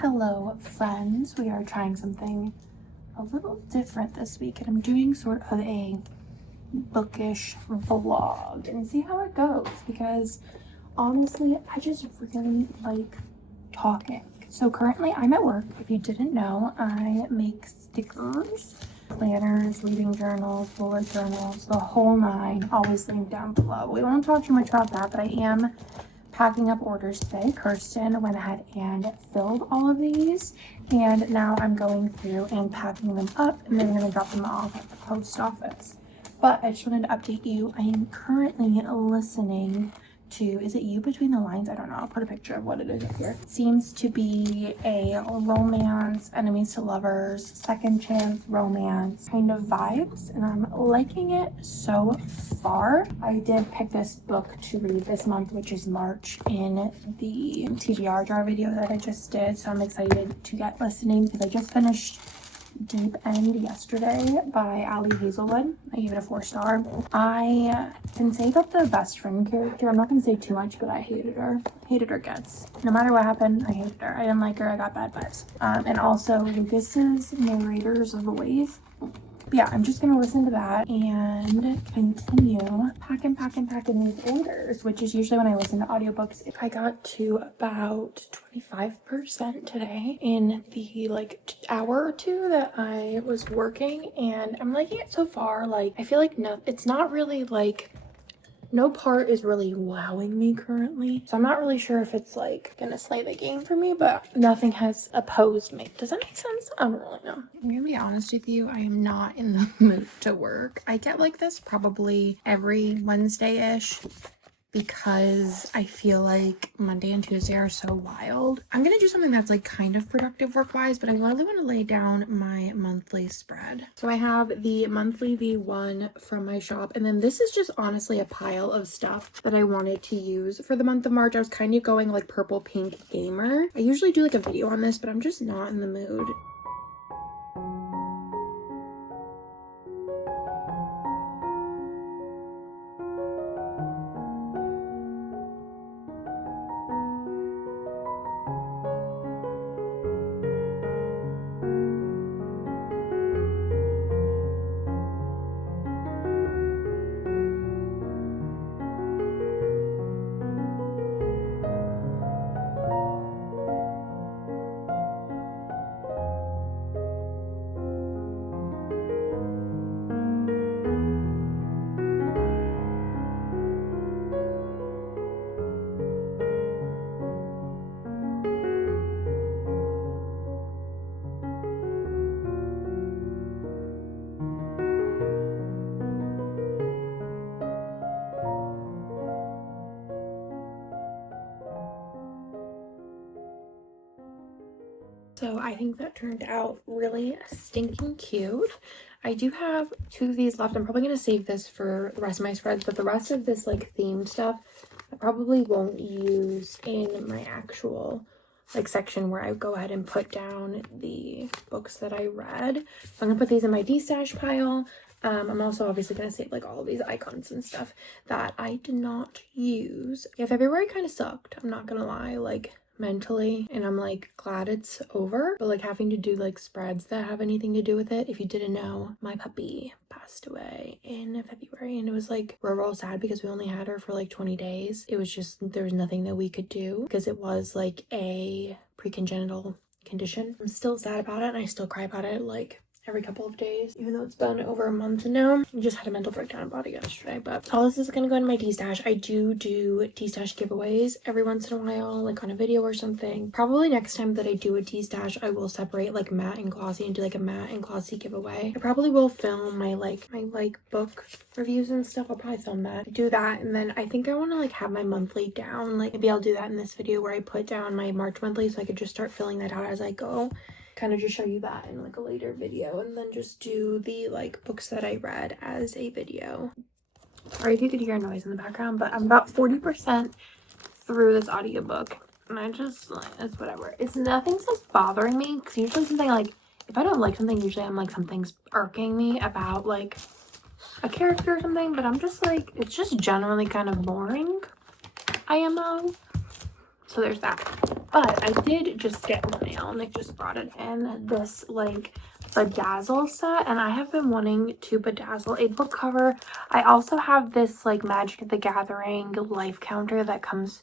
Hello friends, we are trying something a little different this week and I'm doing sort of a bookish vlog and see how it goes because honestly I just really like talking. So currently I'm at work. If you didn't know, I make stickers, planners, reading journals, bullet journals, the whole nine, always linked down below. We won't talk too much about that, but I am packing up orders today. Kirsten went ahead and filled all of these and now I'm going through and packing them up and then I'm going to drop them off at the post office. But I just wanted to update you. I am currently listening to, is it You Between the Lines? I don't know. I'll put a picture of what it is up here. It seems to be a romance, enemies to lovers, second chance romance kind of vibes, and I'm liking it so far. I did pick this book to read this month, which is March, in the TBR jar video that I just did, so I'm excited to get listening because I just finished Deep End yesterday by Ali Hazelwood. I gave it a 4-star. I can say that the best friend character, I'm not going to say too much, but I hated her. Hated her guts. No matter what happened, I hated her. I didn't like her. I got bad vibes. And also Lucas's narrator's voice. But yeah, I'm just going to listen to that and continue packing these orders, which is usually when I listen to audiobooks. I got to about 25% today in the hour or two that I was working, and I'm liking it so far. Like, I feel like it's not really like, no part is really wowing me currently, so I'm not really sure if it's like gonna slay the game for me, but nothing has opposed me. Does that make sense? I don't really know. I'm gonna be honest with you, I am not in the mood to work. I get like this probably every Wednesday-ish because I feel like Monday and Tuesday are so wild. I'm gonna do something that's like kind of productive work-wise, but I really want to lay down my monthly spread. So I have the monthly V1 from my shop, and then this is just honestly a pile of stuff that I wanted to use for the month of March. I was kind of going like purple pink gamer. I usually do like a video on this, but I'm just not in the mood. So I think that turned out really stinking cute. I do have 2 of these left. I'm probably going to save this for the rest of my spreads, but the rest of this like themed stuff I probably won't use in my actual like section where I go ahead and put down the books that I read. So I'm going to put these in my D-stash pile. I'm also obviously going to save like all of these icons and stuff that I did not use. Yeah, February kind of sucked. I'm not going to lie. Like, mentally, and I'm like glad it's over, but like having to do like spreads that have anything to do with it. If you didn't know, my puppy passed away in February, and it was like we're all sad because we only had her for like 20 days. It was just, there was nothing that we could do because it was like a pre-congenital condition. I'm still sad about it and I still cry about it like every couple of days, even though it's been over a month now. I just had a mental breakdown about it yesterday, but all this is gonna go in my D-stash. I do D-stash giveaways every once in a while, like on a video or something. Probably next time that I do a D-stash, I will separate like matte and glossy and do like a matte and glossy giveaway. I probably will film my book reviews and stuff. I'll probably film that, do that, and then I think I want to like have my monthly down. Like maybe I'll do that in this video where I put down my March monthly so I could just start filling that out as I go. Kind of just show you that in like a later video, and then just do the like books that I read as a video. Sorry if you could hear a noise in the background, but I'm about 40% through this audiobook and I just like, it's whatever. It's nothing's like bothering me because usually something like, if I don't like something, usually I'm like something's irking me about like a character or something, but I'm just like, it's just generally kind of boring IMO. So there's that. But I did just get in the mail. Nick just brought it in. This like bedazzle set, and I have been wanting to bedazzle a book cover. I also have this like Magic the Gathering life counter that comes,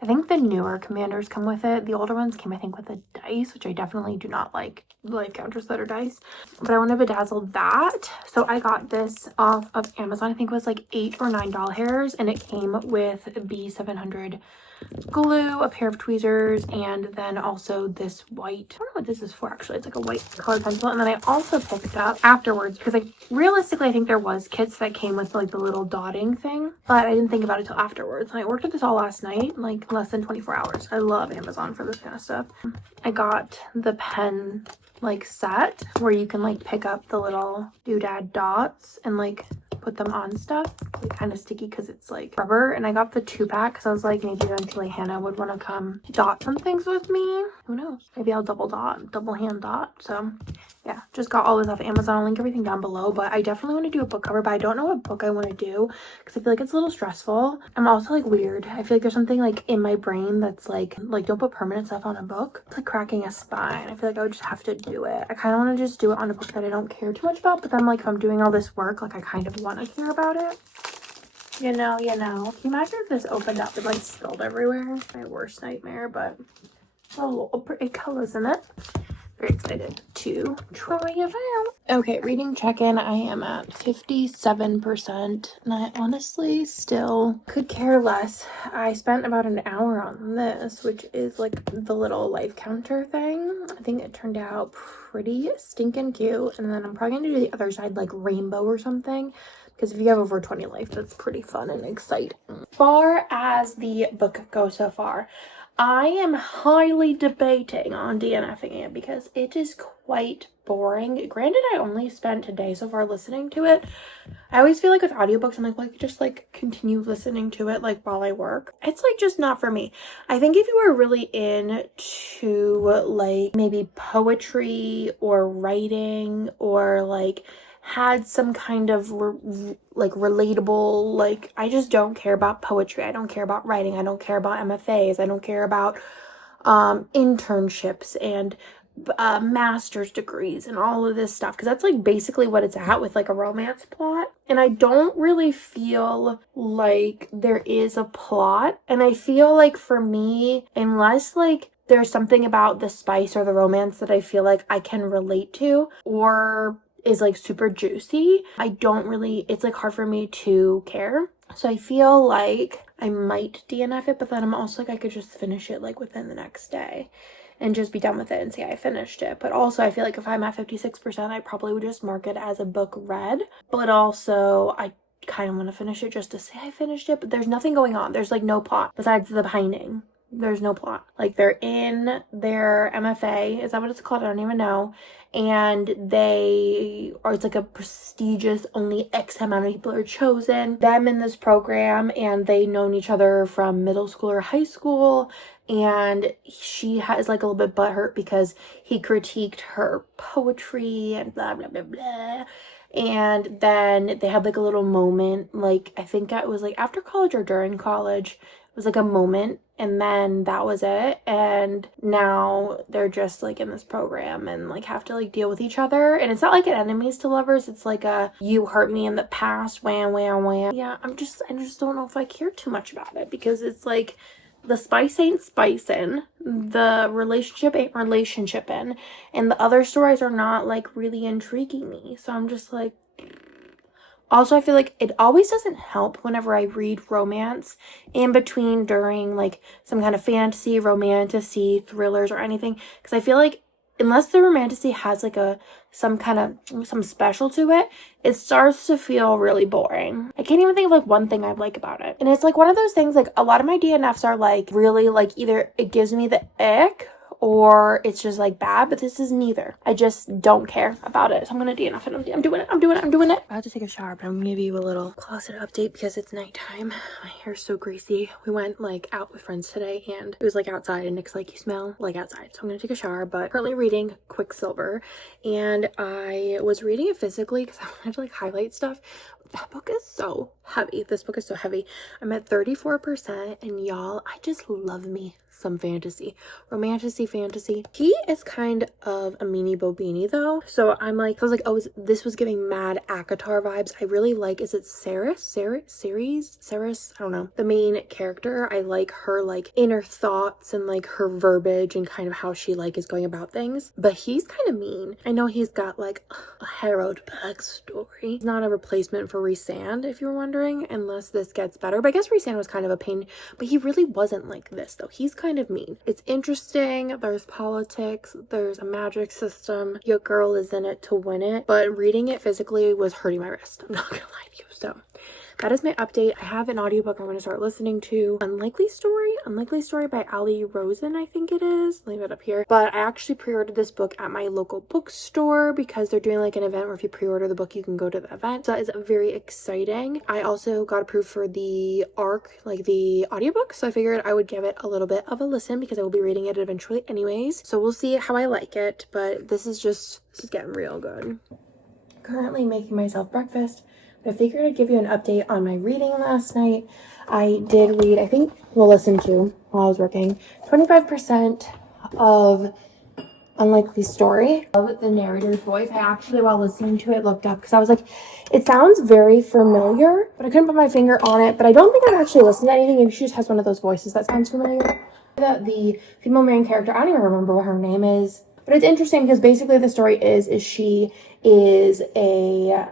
I think the newer commanders come with it. The older ones came, I think, with a dice, which I definitely do not like life counters that are dice. But I want to bedazzle that. So I got this off of Amazon. I think it was like $8 or $9, and it came with B700 glue, a pair of tweezers, and then also this white, I don't know what this is for actually, it's like a white colored pencil. And then I also picked up afterwards, because I think there was kits that came with like the little dotting thing, but I didn't think about it till afterwards. And I ordered this all last night, like less than 24 hours. I love Amazon for this kind of stuff. I got the pen like set where you can like pick up the little doodad dots and like put them on stuff. It's like kind of sticky because it's like rubber. And I got the 2-pack because I was like, maybe eventually Hannah would want to come dot some things with me. Who knows? Maybe I'll double hand dot. So yeah, just got all this off Amazon. I'll link everything down below, but I definitely want to do a book cover, but I don't know what book I want to do because I feel like it's a little stressful. I'm also like weird. I feel like there's something like in my brain that's like don't put permanent stuff on a book. It's like cracking a spine. I feel like I would just have to do it. I kind of want to just do it on a book that I don't care too much about, but then like if I'm doing all this work, like I kind of want to care about it. You know. Can you imagine if this opened up and like spilled everywhere? My worst nightmare, but it's a little pretty colors in it. Very excited to try it out. Okay, reading check-in. I am at 57%, and I honestly still could care less. I spent about an hour on this, which is like the little life counter thing. I think it turned out pretty stinking cute, and then I'm probably gonna do the other side like rainbow or something, because if you have over 20 life, that's pretty fun and exciting. As far as the book goes so far, I am highly debating on DNFing it because it is quite boring. Granted, I only spent today so far listening to it. I always feel like with audiobooks, I'm like, well, I could just like continue listening to it like while I work. It's like just not for me. I think if you were really into like maybe poetry or writing or like had some kind of like relatable, like I just don't care about poetry, I don't care about writing, I don't care about MFAs, I don't care about internships and master's degrees and all of this stuff, because that's like basically what it's at with like a romance plot. And I don't really feel like there is a plot, and I feel like for me, unless like there's something about the spice or the romance that I feel like I can relate to or is like super juicy, it's like hard for me to care. So I feel like I might DNF it, but then I'm also like, I could just finish it like within the next day and just be done with it and say I finished it. But also I feel like if I'm at 56%, I probably would just mark it as a book read. But also I kind of want to finish it just to say I finished it, but there's nothing going on. There's like no plot besides the binding. There's no plot. Like they're in their MFA, is that what it's called? I don't even know. And it's like a prestigious, only X amount of people are chosen, them in this program, and they known each other from middle school or high school. And she has like a little bit butthurt because he critiqued her poetry and blah blah blah blah. And then they had like a little moment, like I think it was like after college or during college. It was like a moment, and then that was it. And now they're just like in this program and like have to like deal with each other. And it's not like an enemies to lovers, it's like a you hurt me in the past, wham wham wham. Yeah, I just don't know if I care too much about it, because it's like the spice ain't spicing, the relationship ain't relationshiping, and the other stories are not like really intriguing me. So I'm just like, also, I feel like it always doesn't help whenever I read romance in between, during like some kind of fantasy, romantasy, thrillers or anything, because I feel like unless the romantasy has like some special to it, it starts to feel really boring. I can't even think of like one thing I like about it. And it's like one of those things, like a lot of my DNFs are like really like either it gives me the ick or it's just like bad, but this is neither. I just don't care about it. So I'm gonna DNF it. I'm doing it. I have to take a shower, but I'm gonna give you a little closet update because it's nighttime. My hair's so greasy. We went like out with friends today and it was like outside, and Nick's like, you smell like outside. So I'm gonna take a shower, but currently reading Quicksilver, and I was reading it physically because I wanted to like highlight stuff. That book is so heavy. This book is so heavy. I'm at 34%, and y'all, I just love me some fantasy. Romantasy fantasy. He is kind of a meanie bobini though. So I was like, oh, this was giving mad ACOTAR vibes. I really like, is it Saris? I don't know. The main character. I like her like inner thoughts and like her verbiage and kind of how she like is going about things. But he's kind of mean. I know he's got like a harrowed backstory. He's not a replacement for Rhysand, if you were wondering, unless this gets better. But I guess Rhysand was kind of a pain, but he really wasn't like this though. He's kind of mean. It's interesting. There's politics. There's a magic system. Your girl is in it to win it. But reading it physically was hurting my wrist. I'm not gonna lie to you. So that is my update. I have an audiobook I'm going to start listening to. Unlikely Story by Ali Rosen, I think it is. Leave it up here. But I actually pre-ordered this book at my local bookstore because they're doing like an event where if you pre-order the book, you can go to the event. So that is very exciting. I also got approved for the ARC, like the audiobook. So I figured I would give it a little bit of a listen because I will be reading it eventually anyways. So we'll see how I like it. But this is getting real good. Currently making myself breakfast. I figured I'd give you an update on my reading last night. I did read, I think we'll listen to while I was working, 25% of Unlikely Story. I love the narrator's voice. I actually, while listening to it, looked up because I was like, it sounds very familiar, but I couldn't put my finger on it. But I don't think I've actually listened to anything. Maybe she just has one of those voices that sounds familiar. The female main character, I don't even remember what her name is. But it's interesting because basically the story is she is a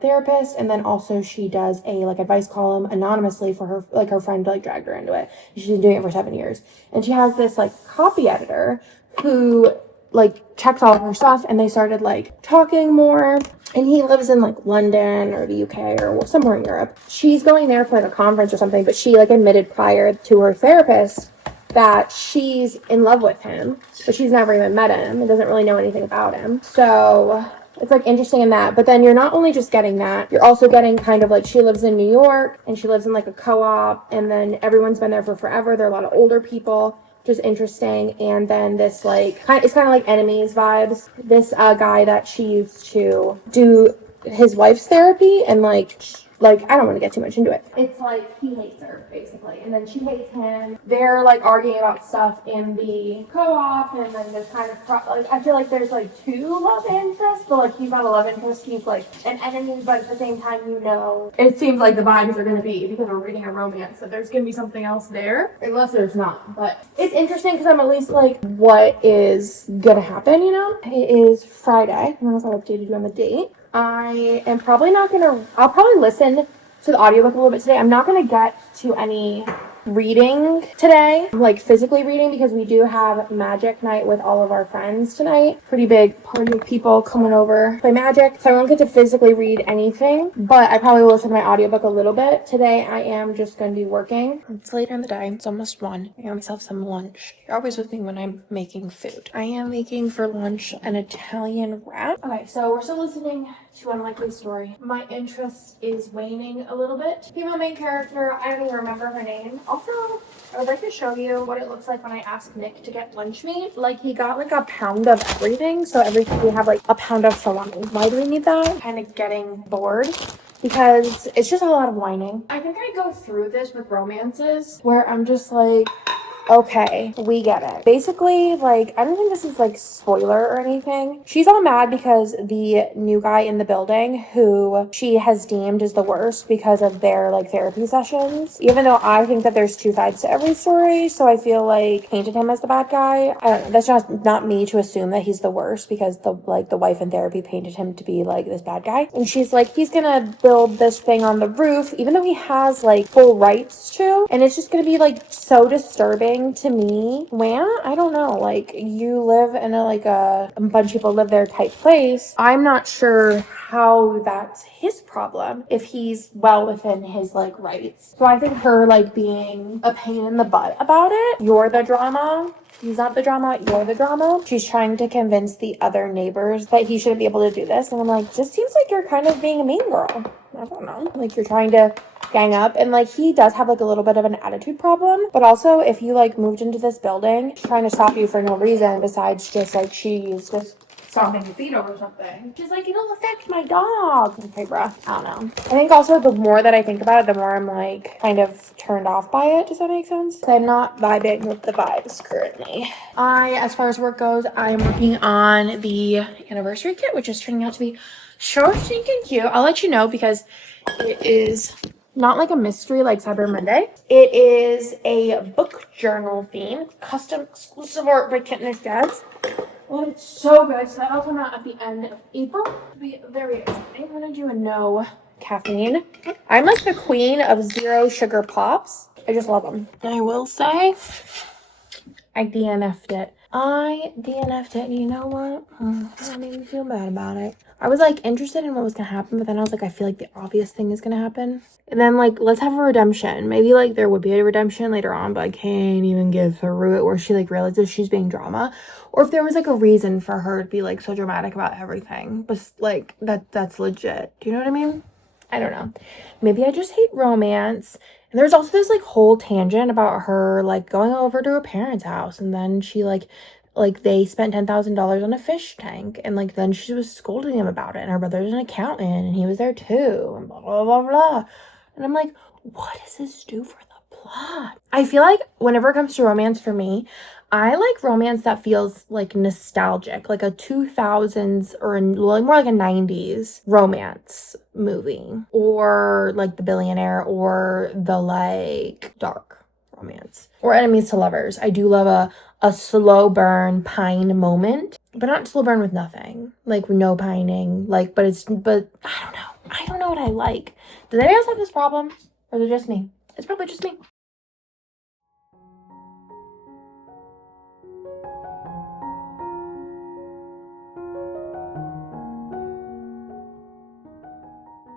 therapist, and then also she does a like advice column anonymously for her, like her friend like dragged her into it. She's been doing it for 7 years, and she has this like copy editor who like checks all of her stuff, and they started like talking more. And he lives in like London or the UK or somewhere in Europe. She's going there for like a conference or something, but she like admitted prior to her therapist that she's in love with him, but she's never even met him and doesn't really know anything about him. So it's like interesting in that. But then you're not only just getting that, you're also getting kind of like she lives in New York and she lives in like a co-op, and then everyone's been there for forever. There are a lot of older people, which is interesting. And then this like it's kind of like enemies vibes. This guy that she used to do his wife's therapy, and like I don't want to get too much into it. It's like he hates her basically, and then she hates him. They're like arguing about stuff in the co-op, and then there's kind of like I feel like there's like two love interests, but like he's not a love interest, he's like an enemy, but at the same time, you know, it seems like the vibes are going to be, because we're reading a romance, so there's going to be something else there, unless there's not. But it's interesting because I'm at least like, what is going to happen, you know? It is Friday. I don't know if I updated you on the date. I am probably not gonna, I'll probably listen to the audiobook a little bit today. I'm not gonna get to any reading today, like physically reading, because we do have magic night with all of our friends tonight. Pretty big party of people coming over to play magic, so I won't get to physically read anything, but I probably will listen to my audiobook a little bit. Today I am just going to be working. It's later in the day. It's almost 1. I got myself some lunch. You're always with me when I'm making food. I am making for lunch an Italian wrap. Okay, so we're still listening to Unlikely Story. My interest is waning a little bit. Female main character, I don't even remember her name. Also, I would like to show you what it looks like when I asked Nick to get lunch meat. Like, he got like a pound of everything, so everything we have like a pound of salami. Why do we need that? Kind of getting bored, because it's just a lot of whining. I think I go through this with romances where I'm just like, okay, we get it. Basically, like, I don't think this is like spoiler or anything. She's all mad because the new guy in the building, who she has deemed as the worst because of their like therapy sessions, even though I think that there's 2 sides to every story, so I feel like painted him as the bad guy. I don't know, that's just not me to assume that he's the worst, because the wife in therapy painted him to be like this bad guy. And she's like, he's gonna build this thing on the roof, even though he has like full rights to, and it's just gonna be like so disturbing to me. When I don't know, like, you live in a bunch of people live there type place. I'm not sure how that's his problem if he's well within his like rights. So I think her like being a pain in the butt about it. You're the drama. He's not the drama, you're the drama. She's trying to convince the other neighbors that he shouldn't be able to do this. And I'm like, just seems like you're kind of being a mean girl. I don't know. Like, you're trying to gang up. And like, he does have like a little bit of an attitude problem. But also, if you like moved into this building, she's trying to stop you for no reason besides just like she's just stomping your feet over something. She's like, it'll affect my dog. Okay, bruh. I don't know. I think also the more that I think about it, the more I'm like kind of turned off by it. Does that make sense? I'm not vibing with the vibes currently. As far as work goes, I'm working on the anniversary kit, which is turning out to be so stinking cute. I'll let you know because it is not like a mystery like Cyber Monday. It is a book journal theme, custom exclusive art by Kitten and Jazz. Oh, it's so good. So that'll come out at the end of April. It'll be very exciting. I'm gonna do a no caffeine. I'm like the queen of zero sugar pops. I just love them. I will say, I DNF'd it. And you know what? That made me feel bad about it. I was like interested in what was gonna happen, but then I was like, I feel like the obvious thing is gonna happen. And then like, let's have a redemption. Maybe like there would be a redemption later on, but I can't even get through it where she like realizes she's being drama. Or if there was like a reason for her to be like so dramatic about everything. But like that's legit. Do you know what I mean? I don't know. Maybe I just hate romance. And there's also this like whole tangent about her like going over to her parents' house, and then she like they spent $10,000 on a fish tank, and like then she was scolding him about it, and her brother's an accountant and he was there too, and blah blah blah blah. And I'm like, what does this do for the plot? I feel like whenever it comes to romance for me, I like romance that feels like nostalgic, like a 2000s or more like a 90s romance movie, or like The Billionaire, or the like dark romance, or Enemies to Lovers. I do love a slow burn pine moment, but not slow burn with nothing, like no pining, like, but I don't know what I like. Does anybody else have this problem, or is it just me? It's probably just me.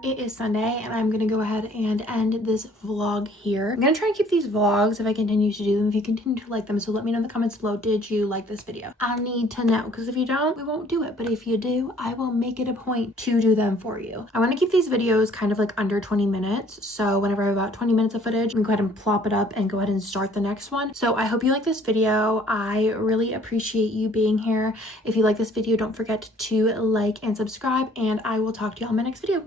It is Sunday, and I'm gonna go ahead and end this vlog here. I'm gonna try and keep these vlogs if I continue to do them, if you continue to like them. So let me know in the comments below, did you like this video? I need to know, because if you don't, we won't do it. But if you do, I will make it a point to do them for you. I want to keep these videos kind of like under 20 minutes. So whenever I have about 20 minutes of footage, I'm gonna go ahead and plop it up and go ahead and start the next one. So I hope you like this video. I really appreciate you being here. If you like this video, don't forget to like and subscribe, and I will talk to you on my next video.